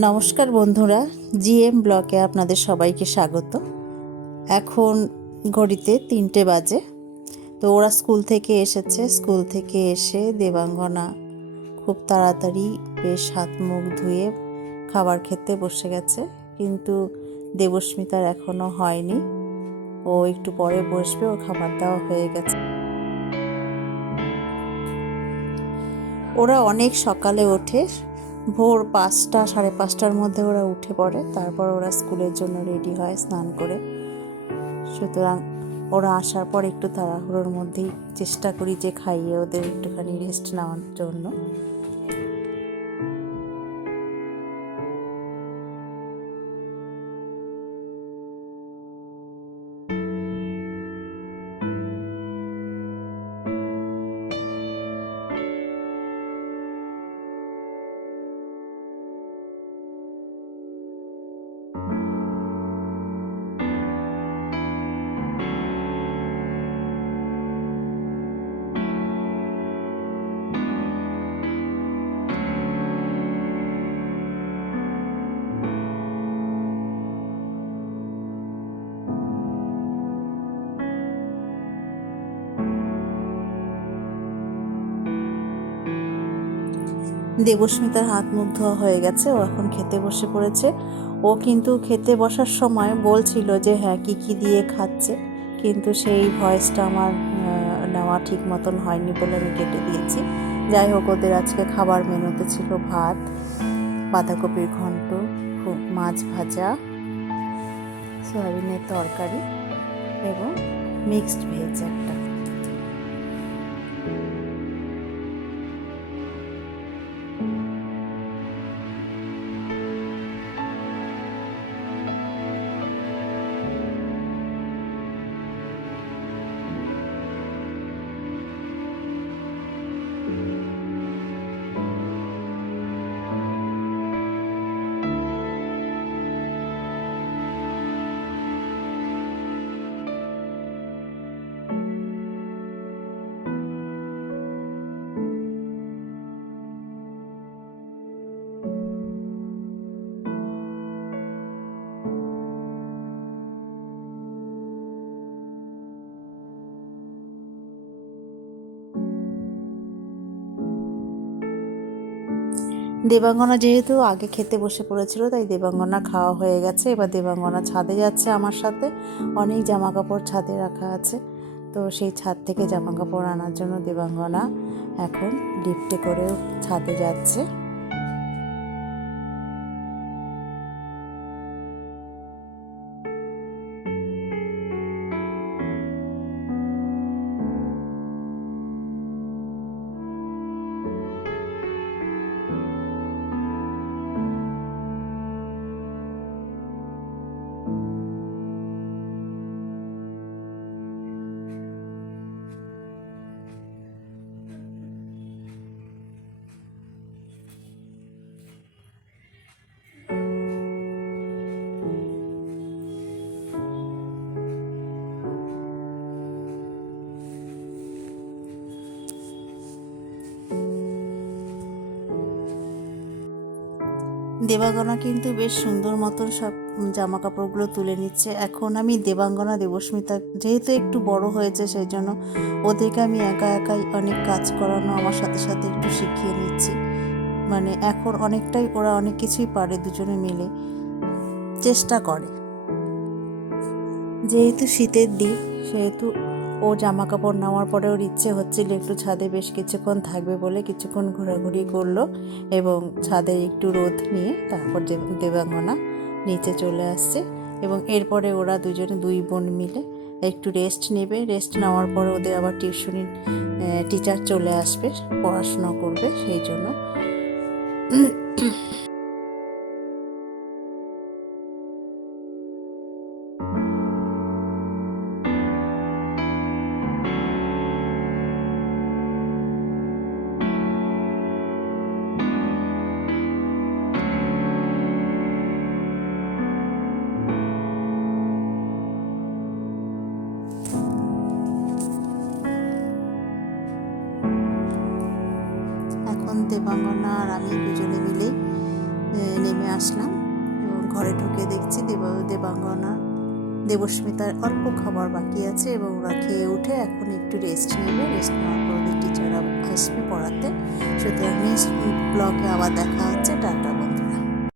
নমস্কার বন্ধুরা, জিএম ব্লকে আপনাদের সবাইকে স্বাগত। এখন ঘড়িতে 3টে বাজে। তো ওরা স্কুল থেকে এসেছে। স্কুল থেকে এসে দেবাঙ্গনা খুব তাড়াতাড়ি বেশ হাত মুখ ধুয়ে খাবার খেতে বসে গেছে, কিন্তু দেবস্মিতার এখনও হয়নি। ও একটু পরে বসবে, ও খাবার দেওয়া হয়ে গেছে। ওরা অনেক সকালে ওঠে, ভোর 5টা 5:30টার মধ্যে ওরা উঠে পড়ে। তারপর ওরা স্কুলের জন্য রেডি হয় স্নান করে। সুতরাং ওরা আসার পর একটু তাড়াহুড়োর মধ্যেই চেষ্টা করি যে খাইয়ে ওদের একটুখানি রেস্ট নেওয়ার জন্য। দেবস্মিতার হাত মুখ ধোয়া হয়ে গেছে, ও এখন খেতে বসে পড়েছে। ও কিন্তু খেতে বসার সময় বলছিল যে হ্যাঁ কী কী দিয়ে খাচ্ছে, কিন্তু সেই ভয়েসটা আমার নেওয়া ঠিক মতন হয়নি বলে আমি কেটে দিয়েছি। যাই হোক, ওদের আজকে খাবার মেনুতে ছিল ভাত, বাঁধাকপির ঘন্ট, মাছ ভাজা, সয়াবিনের তরকারি এবং মিক্সড ভেজ একটা। দেবাঙ্গনা যেহেতু আগে খেতে বসে পড়েছিল, তাই দেবাঙ্গনা খাওয়া হয়ে গেছে। এবার দেবাঙ্গনা ছাদে যাচ্ছে আমার সাথে। অনেক জামা কাপড় ছাদে রাখা আছে, তো সেই ছাদ থেকে জামা কাপড় আনার জন্য দেবাঙ্গনা এখন লিফটে করেও ছাদে যাচ্ছে। দেবাঙ্গনা কিন্তু বেশ সুন্দর মতন সব জামা কাপড়গুলো তুলে নিচ্ছে। এখন আমি দেবাঙ্গনা দেবস্মিতা যেহেতু একটু বড় হয়েছে, সেই জন্য ওদেরকে আমি একা একাই অনেক কাজ করানো আমার সাথে সাথে একটু শিখিয়ে নিচ্ছি। মানে এখন অনেকটাই ওরা অনেক কিছুই পারে, দুজনে মিলে চেষ্টা করে। যেহেতু শীতের দিন, সেহেতু ও জামা কাপড় নেওয়ার পরে ওর ইচ্ছে হচ্ছিল একটু ছাদে বেশ কিছুক্ষণ থাকবে বলে কিছুক্ষণ ঘোরাঘুরি করলো এবং ছাদে একটু রোদ নিয়ে তারপর দেবাঙ্গনা নিচে চলে আসছে। এবং এরপরে ওরা দুজনে দুই বোন মিলে একটু রেস্ট নেবে। রেস্ট নেওয়ার পরে ওদের আবার টিউশনি টিচার চলে আসবে, পড়াশোনা করবে, সেই জন্য। এখন দেবাঙ্গনা আর আমি দুজনে মিলেই নেমে আসলাম এবং ঘরে ঢুকে দেখছি দেবাঙ্গনা দেবস্মিতার অল্প খাবার বাকি আছে এবং ওরা খেয়ে উঠে এখন একটু রেস্ট নেবে। রেস্ট নেওয়ার পর ওদের টিচাররা আসবে পড়াতে। সুতরাং নেক্সট ব্লগে আবার দেখা হচ্ছে। টাটা বন্ধু।